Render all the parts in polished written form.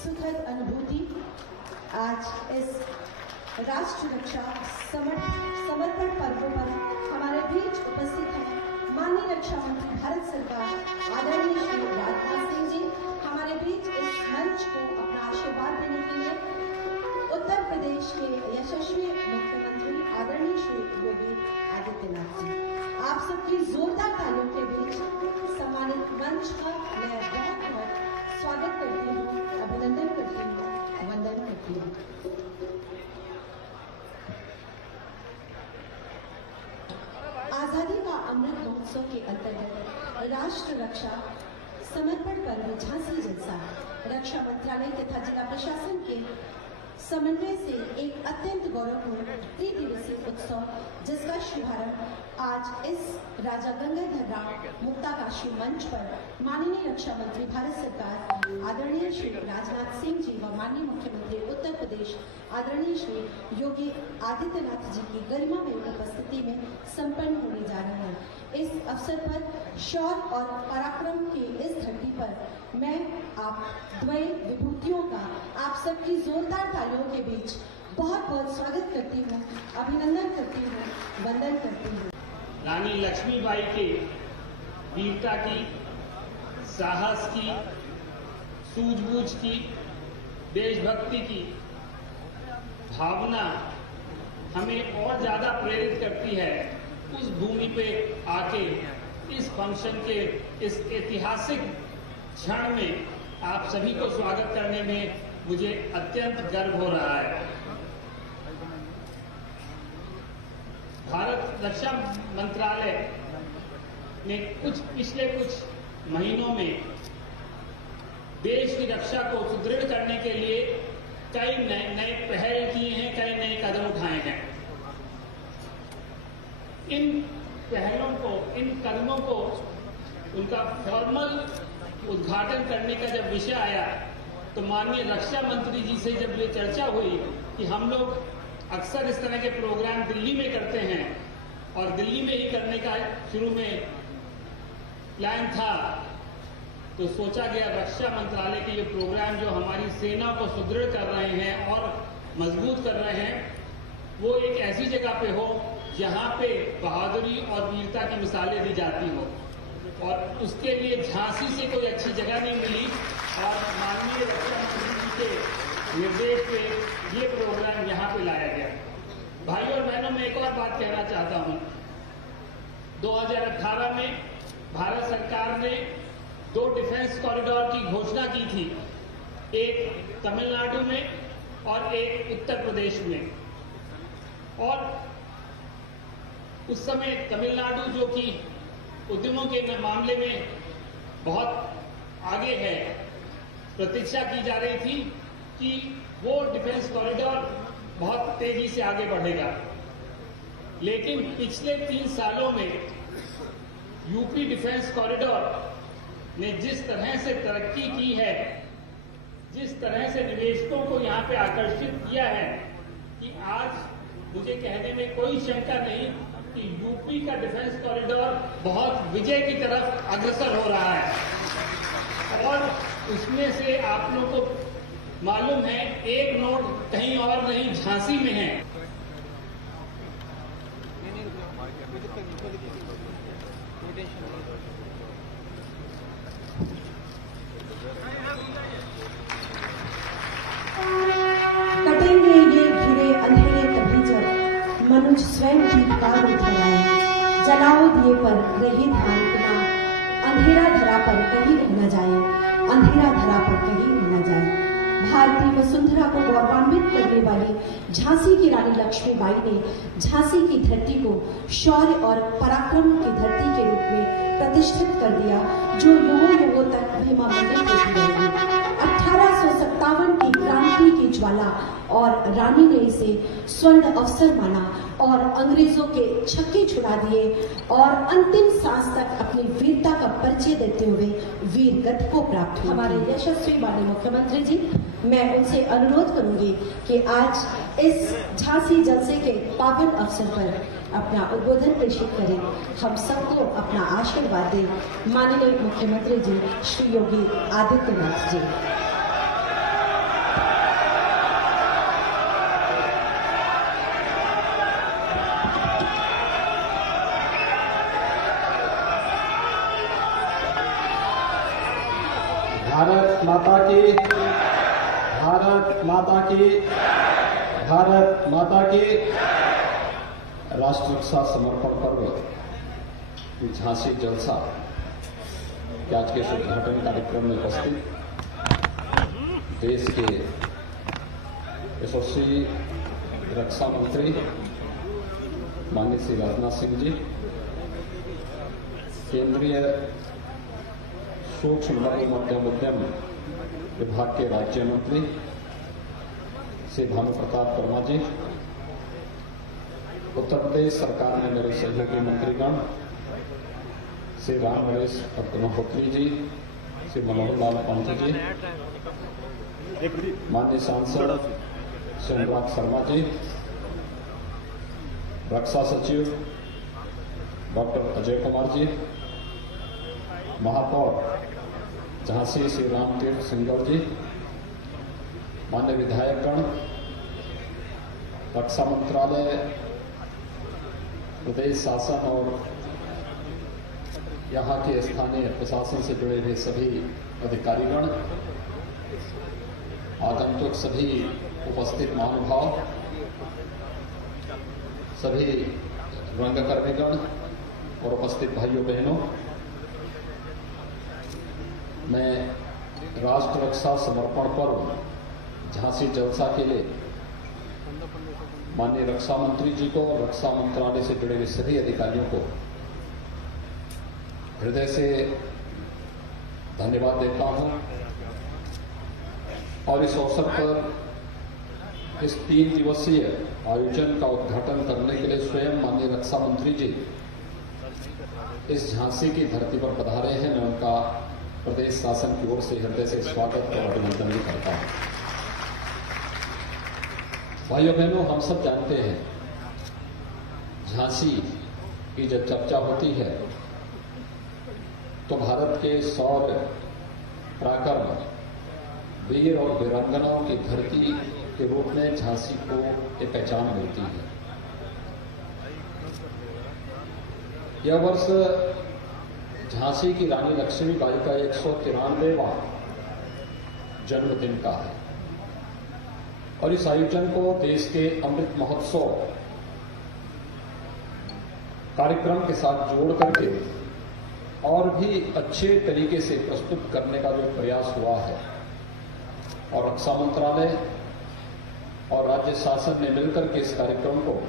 सुखद अनुभूति आज इस राष्ट्र रक्षा समर्पण पर्व पर हमारे बीच उपस्थित हैं माननीय रक्षा मंत्री भारत सरकार आदरणीय श्री राजनाथ सिंह जी। हमारे बीच इस मंच को अपना आशीर्वाद देने के लिए उत्तर प्रदेश के यशस्वी मुख्यमंत्री आदरणीय श्री योगी आदित्यनाथ जी। आप सबकी जोरदार तालियों के बीच सम्मानित मंच का मैं बहुत स्वागत करती हूँ, अभिनंदन करती हूँ, वंदन करती हूँ। आजादी का अमृत महोत्सव के अंतर्गत राष्ट्र रक्षा समर्पण पर्व झांसी जलसा रक्षा मंत्रालय तथा जिला प्रशासन के समन्वय से एक अत्यंत गौरवपूर्ण 3 दिवसीय उत्सव जिसका शुभारंभ आज इस राजा गंगाधर राव मुक्ताकाशी मंच पर माननीय रक्षा मंत्री भारत सरकार आदरणीय श्री राजनाथ सिंह जी व माननीय मुख्यमंत्री उत्तर प्रदेश आदरणीय श्री योगी आदित्यनाथ जी की गरिमामय उपस्थिति में संपन्न होने जा रहे हैं। इस अवसर पर शौर्य और पराक्रम की इस धरती पर मैं आप द्वय विभूतियों का आप सबकी जोरदार तालियों के बीच बहुत बहुत स्वागत करती हूँ, अभिनंदन करती हूँ, वंदन करती हूँ। रानी लक्ष्मीबाई के वीरता की, साहस की, सूझबूझ की, देशभक्ति की भावना हमें और ज्यादा प्रेरित करती है। उस भूमि पे आके इस फंक्शन के इस ऐतिहासिक क्षण में आप सभी को स्वागत करने में मुझे अत्यंत गर्व हो रहा है। भारत रक्षा मंत्रालय ने पिछले कुछ महीनों में देश की रक्षा को सुदृढ़ करने के लिए कई नए पहल किए हैं, कई नए कदम उठाए हैं। इन पहलों को, इन कदमों को उनका फॉर्मल उद्घाटन करने का जब विषय आया तो माननीय रक्षा मंत्री जी से जब ये चर्चा हुई कि हम लोग अक्सर इस तरह के प्रोग्राम दिल्ली में करते हैं और दिल्ली में ही करने का शुरू में प्लान था, तो सोचा गया रक्षा मंत्रालय के ये प्रोग्राम जो हमारी सेना को सुदृढ़ कर रहे हैं और मजबूत कर रहे हैं, वो एक ऐसी जगह पे हो जहां पे बहादुरी और वीरता की मिसालें दी जाती हो। और उसके लिए झांसी से कोई अच्छी जगह नहीं मिली और माननीय रक्षा मंत्री जी के निर्देश पे ये प्रोग्राम यहाँ पे लाया गया। भाइयों और बहनों, मैं एक और बात कहना चाहता हूँ। 2018 में भारत सरकार ने 2 डिफेंस कॉरिडोर की घोषणा की थी, एक तमिलनाडु में और एक उत्तर प्रदेश में। और उस समय तमिलनाडु जो कि उद्यमों के मामले में बहुत आगे है, प्रतीक्षा की जा रही थी कि वो डिफेंस कॉरिडोर बहुत तेजी से आगे बढ़ेगा। लेकिन पिछले 3 सालों में यूपी डिफेंस कॉरिडोर ने जिस तरह से तरक्की की है, जिस तरह से निवेशकों को यहाँ पे आकर्षित किया है कि आज मुझे कहने में कोई शंका नहीं कि यूपी का डिफेंस कॉरिडोर बहुत विजय की तरफ अग्रसर हो रहा है। और उसमें से आप लोगों को मालूम है, एक नोट कहीं और नहीं झांसी में है। कटेंगे ये घिरे अंधेरे तभी जब मनुष्य स्वयं दीपदान उठाए, जलाओ दिए पर रही ध्यान बिना, अंधेरा धरा पर कहीं रह न जाए, अंधेरा धरा पर कहीं रह न जाए। भारतीय वसुंधरा को गौरवान्वित करने वाली झांसी की रानी लक्ष्मीबाई ने झांसी की धरती को शौर्य और पराक्रम की धरती के रूप में प्रतिष्ठित कर दिया, जो युगों युगों तक भीमा मंदिर होती रहेगी। 1857 की क्रांति की ज्वाला और रानी ने इसे स्वर्ण अवसर माना और अंग्रेजों के छक्के छुड़ा दिए और अंतिम सांस तक अपनी वीरता का परिचय देते हुए वीर गति को प्राप्त हुआ। हमारे यशस्वी माननीय मुख्यमंत्री जी, मैं उनसे अनुरोध करूंगी कि आज इस झांसी जलसे के पावन अवसर पर अपना उद्बोधन प्रेषित करें, हम सबको अपना आशीर्वाद दें। माननीय मुख्यमंत्री जी श्री योगी आदित्यनाथ जी। भारत माता की, भारत माता की, भारत माता की। राष्ट्र रक्षा समर्पण पर्व झांसी जलसा के आज के उद्घाटन कार्यक्रम में उपस्थित देश के यशस्वी रक्षा मंत्री माननीय श्री राजनाथ सिंह जी, केंद्रीय सूक्ष्म लघु मध्यम उद्यम विभाग के राज्य मंत्री श्री भानु प्रताप वर्मा जी, उत्तर प्रदेश सरकार में मेरे सहयोगी मंत्रीगण श्री राम नरेश अग्निहोत्री जी, श्री मनोहर लाल पंत जी, माननीय सांसद श्री अनुराग शर्मा जी, रक्षा सचिव डॉक्टर अजय कुमार जी, महापौर झांसी श्री राम तीर्थ सिंगल जी, माननीय विधायकगण, रक्षा मंत्रालय, प्रदेश शासन और यहाँ के स्थानीय प्रशासन से जुड़े हुए सभी अधिकारीगण, आगंतुक सभी उपस्थित महानुभाव, सभी रंगकर्मीगण और उपस्थित भाइयों बहनों, मैं राष्ट्र रक्षा समर्पण पर्व झांसी जलसा के लिए माननीय रक्षा मंत्री जी को और रक्षा मंत्रालय से जुड़े हुए सभी अधिकारियों को हृदय से धन्यवाद देता हूं और इस अवसर पर इस 3 दिवसीय आयोजन का उद्घाटन करने के लिए स्वयं माननीय रक्षा मंत्री जी इस झांसी की धरती पर पधारे हैं। मैं उनका प्रदेश शासन की ओर से हृदय से स्वागत और अभिनंदन भी करता हूं। भाइयों बहनों, हम सब जानते हैं झांसी की जब चर्चा होती है तो भारत के शौर्य पराक्रम, वीर और वीरांगनाओं की धरती के रूप में झांसी को एक पहचान मिलती है। यह वर्ष झांसी की रानी लक्ष्मीबाई का 193वां जन्मदिन का है और इस आयोजन को देश के अमृत महोत्सव कार्यक्रम के साथ जोड़ करके और भी अच्छे तरीके से प्रस्तुत करने का जो प्रयास हुआ है और रक्षा मंत्रालय और राज्य शासन ने मिलकर के इस कार्यक्रम को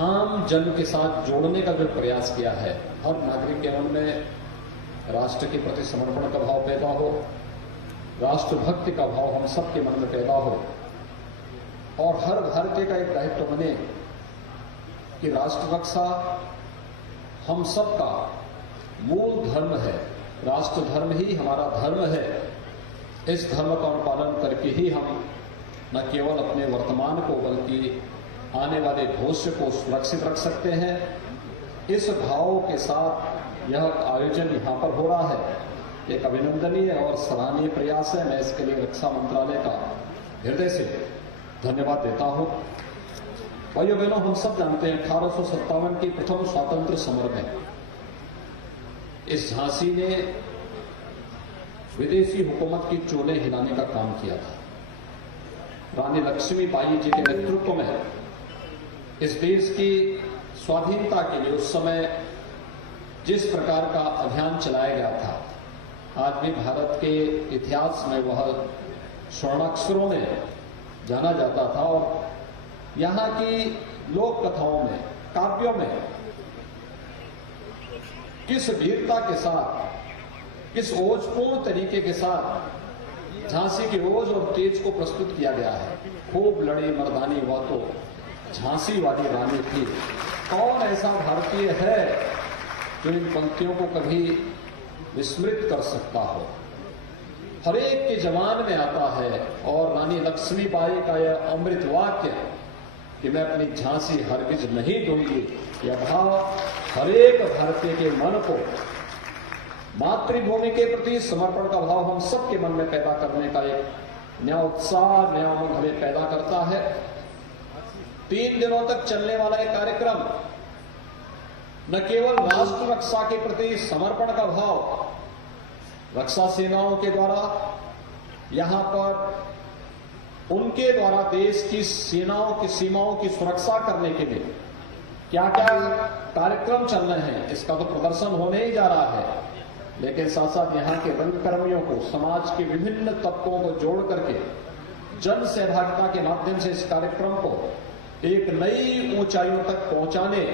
आम जन के साथ जोड़ने का जो प्रयास किया है, हर नागरिक के मन में राष्ट्र के प्रति समर्पण का भाव पैदा हो, राष्ट्रभक्ति का भाव हम सबके मन में पैदा हो और हर भारतीय का एक दायित्व बने कि राष्ट्र रक्षा हम सबका मूल धर्म है। राष्ट्र धर्म ही हमारा धर्म है। इस धर्म का अनुपालन करके ही हम न केवल अपने वर्तमान को बल्कि आने वाले भविष्य को सुरक्षित रख सकते हैं। इस भाव के साथ यह आयोजन यहाँ पर हो रहा है, एक अभिनंदनीय और सराहनीय प्रयास है। मैं इसके लिए रक्षा मंत्रालय का हृदय से धन्यवाद देता हूँ। भाइयों बहनों, हम सब जानते हैं 1857 की प्रथम स्वातंत्र समर में इस झांसी ने विदेशी हुकूमत की चोलें हिलाने का काम किया था। रानी लक्ष्मीबाई जी के नेतृत्व में इस देश की स्वाधीनता के लिए उस समय जिस प्रकार का अभियान चलाया गया था, आज भी भारत के इतिहास में वह स्वर्णाक्षरों में जाना जाता था और यहाँ की लोक कथाओं में, काव्यों में किस वीरता के साथ, किस ओजपूर्ण तरीके के साथ झांसी के ओज और तेज को प्रस्तुत किया गया है। खूब लड़ी मर्दानी वह तो झांसी वाली रानी थी। कौन ऐसा भारतीय है जो इन पंक्तियों को कभी विस्मृत कर सकता हो। हर एक के जवान में आता है और रानी लक्ष्मीबाई का यह अमृत वाक्य कि मैं अपनी झांसी हरगिज नहीं दूंगी, यह भाव हर एक भारतीय के मन को मातृभूमि के प्रति समर्पण का भाव हम सबके मन में पैदा करने का एक नया उत्साह, नया उमंग हमें पैदा करता है। 3 दिनों तक चलने वाला यह कार्यक्रम न केवल राष्ट्र रक्षा के प्रति समर्पण का भाव रक्षा सेनाओं के द्वारा यहां पर उनके द्वारा देश की सेनाओं की सीमाओं की सुरक्षा करने के लिए क्या क्या कार्यक्रम चल रहे हैं, इसका तो प्रदर्शन होने ही जा रहा है। लेकिन साथ साथ यहाँ के रंगकर्मियों को, समाज के विभिन्न तत्वों को जोड़ करके जन सहभागिता के माध्यम से इस कार्यक्रम को एक नई ऊंचाइयों तक पहुंचाने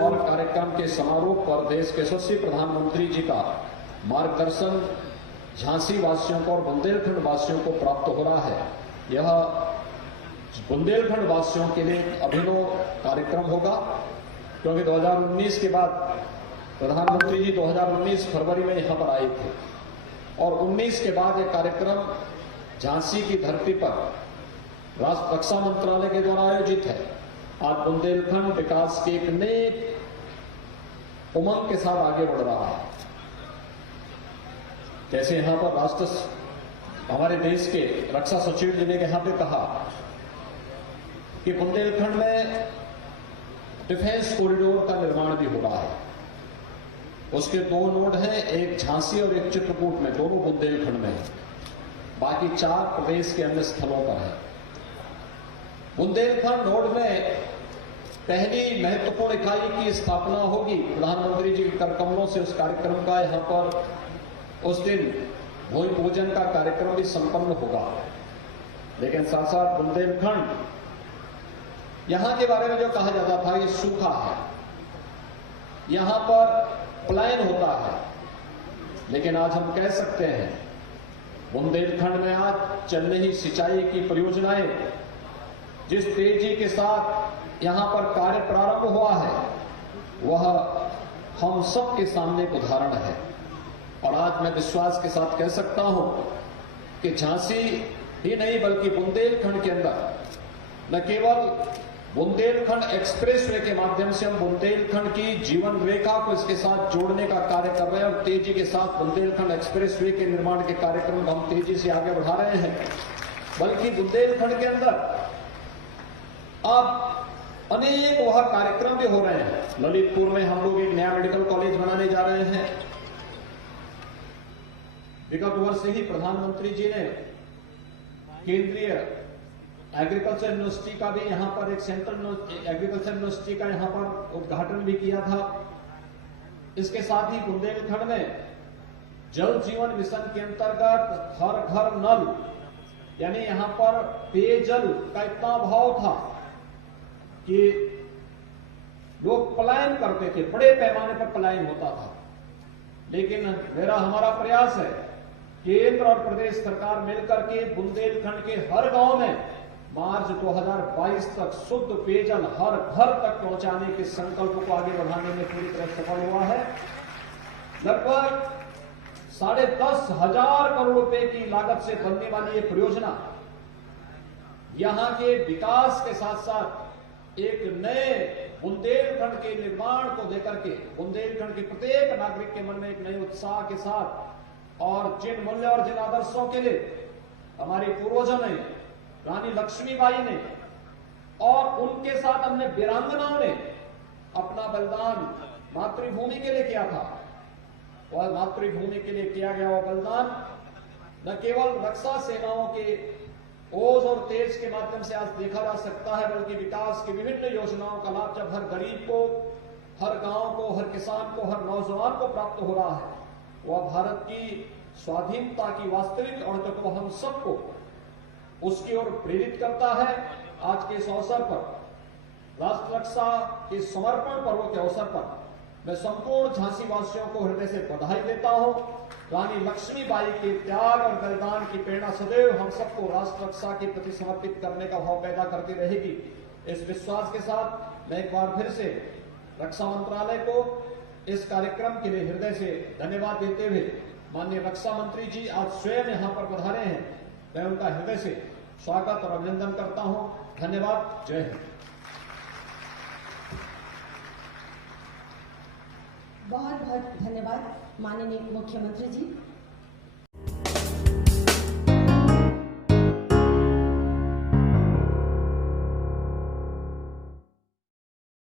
और कार्यक्रम के समारोह पर देश के यशस्वी प्रधानमंत्री जी का मार्गदर्शन झांसी वासियों को और बुंदेलखंड वासियों को प्राप्त हो रहा है। यह बुंदेलखंड वासियों के लिए एक अभिनव कार्यक्रम होगा, क्योंकि 2019 के बाद प्रधानमंत्री जी 2019 फरवरी में यहां पर आए थे और 19 के बाद यह कार्यक्रम झांसी की धरती पर राष्ट्र रक्षा मंत्रालय के द्वारा आयोजित है। आज बुंदेलखंड विकास के एक नए उमंग के साथ आगे बढ़ रहा है। जैसे यहां पर राष्ट्र हमारे देश के रक्षा सचिव जी ने यहां पे कहा कि बुंदेलखंड में डिफेंस कॉरिडोर का निर्माण भी हो रहा है। उसके 2 नोड हैं, एक झांसी और एक चित्रकूट में, दोनों बुंदेलखंड में है। बाकी 4 प्रदेश के अन्य स्थलों पर है। बुंदेलखंड नोड में पहली महत्वपूर्ण इकाई की स्थापना होगी। प्रधानमंत्री जी के कर कमलों से उस कार्यक्रम का यहां पर उस दिन भूमि पूजन का कार्यक्रम भी संपन्न होगा। लेकिन साथ साथ बुंदेलखंड यहां के बारे में जो कहा जाता था, ये सूखा है, यहां पर पलायन होता है, लेकिन आज हम कह सकते हैं बुंदेलखंड में आज चल रही सिंचाई की परियोजनाएं जिस तेजी के साथ यहां पर कार्य प्रारंभ हुआ है, वह हम सबके सामने एक उदाहरण है। और आज मैं विश्वास के साथ कह सकता हूं कि झांसी ही नहीं बल्कि बुंदेलखंड के अंदर न केवल बुंदेलखंड एक्सप्रेसवे के माध्यम से हम बुंदेलखंड की जीवन रेखा को इसके साथ जोड़ने का कार्य कर रहे हैं और तेजी के साथ बुंदेलखंड एक्सप्रेसवे के निर्माण के कार्यक्रम को हम तेजी से आगे बढ़ा रहे हैं, बल्कि बुंदेलखंड के अंदर अब अनेक वह कार्यक्रम भी हो रहे हैं। ललितपुर में हम लोग एक नया मेडिकल कॉलेज बनाने जा रहे हैं। विगत वर्ष से ही प्रधानमंत्री जी ने केंद्रीय एग्रीकल्चर यूनिवर्सिटी का भी यहां पर एक सेंट्रल एग्रीकल्चर यूनिवर्सिटी का यहां पर उद्घाटन भी किया था। इसके साथ ही बुंदेलखंड में जल जीवन मिशन के अंतर्गत हर घर नल, यानी यहां पर पेयजल का इतना अभाव था कि लोग पलायन करते थे, बड़े पैमाने पर पलायन होता था। लेकिन हमारा प्रयास है केंद्र और प्रदेश सरकार मिलकर के बुंदेलखंड के हर गांव में मार्च 2022 तक शुद्ध पेयजल हर घर तक पहुंचाने के संकल्प को आगे बढ़ाने में पूरी तरह सफल हुआ है। लगभग 10,500 करोड़ रुपए की लागत से बनने वाली ये परियोजना यहां के विकास के साथ साथ एक नए बुंदेलखंड के निर्माण को लेकर के बुंदेलखंड के प्रत्येक नागरिक के मन में एक नए उत्साह के साथ और जिन मूल्य और जिन आदर्शों के लिए हमारे पूर्वजों ने, रानी लक्ष्मीबाई ने और उनके साथ अन्य वीरांगनाओं ने अपना बलिदान मातृभूमि के लिए किया था, वह मातृभूमि के लिए किया गया वह बलिदान न केवल रक्षा सेनाओं के ओज और तेज के माध्यम से आज देखा जा सकता है, बल्कि विकास की विभिन्न योजनाओं का लाभ जब हर गरीब को, हर गांव को, हर किसान को, हर नौजवान को प्राप्त हो रहा है, वह भारत की स्वाधीनता की वास्तविक अर्थों को हम सबको उसकी ओर प्रेरित करता है। आज के इस अवसर पर राष्ट्र रक्षा के समर्पण पर्व के अवसर पर मैं संपूर्ण झांसी वासियों को हृदय से बधाई देता हूं। रानी लक्ष्मीबाई के त्याग और बलिदान की प्रेरणा सदैव हम सबको राष्ट्र रक्षा के प्रति समर्पित करने का भाव पैदा करती रहेगी। इस विश्वास के साथ मैं एक बार फिर से रक्षा मंत्रालय को इस कार्यक्रम के लिए हृदय से धन्यवाद देते हुए माननीय रक्षा मंत्री जी आज स्वयं यहां पर पधारे हैं, मैं उनका हृदय से स्वागत और अभिनंदन करता हूं। धन्यवाद। जय हिंद। बहुत बहुत धन्यवाद माननीय मुख्यमंत्री जी।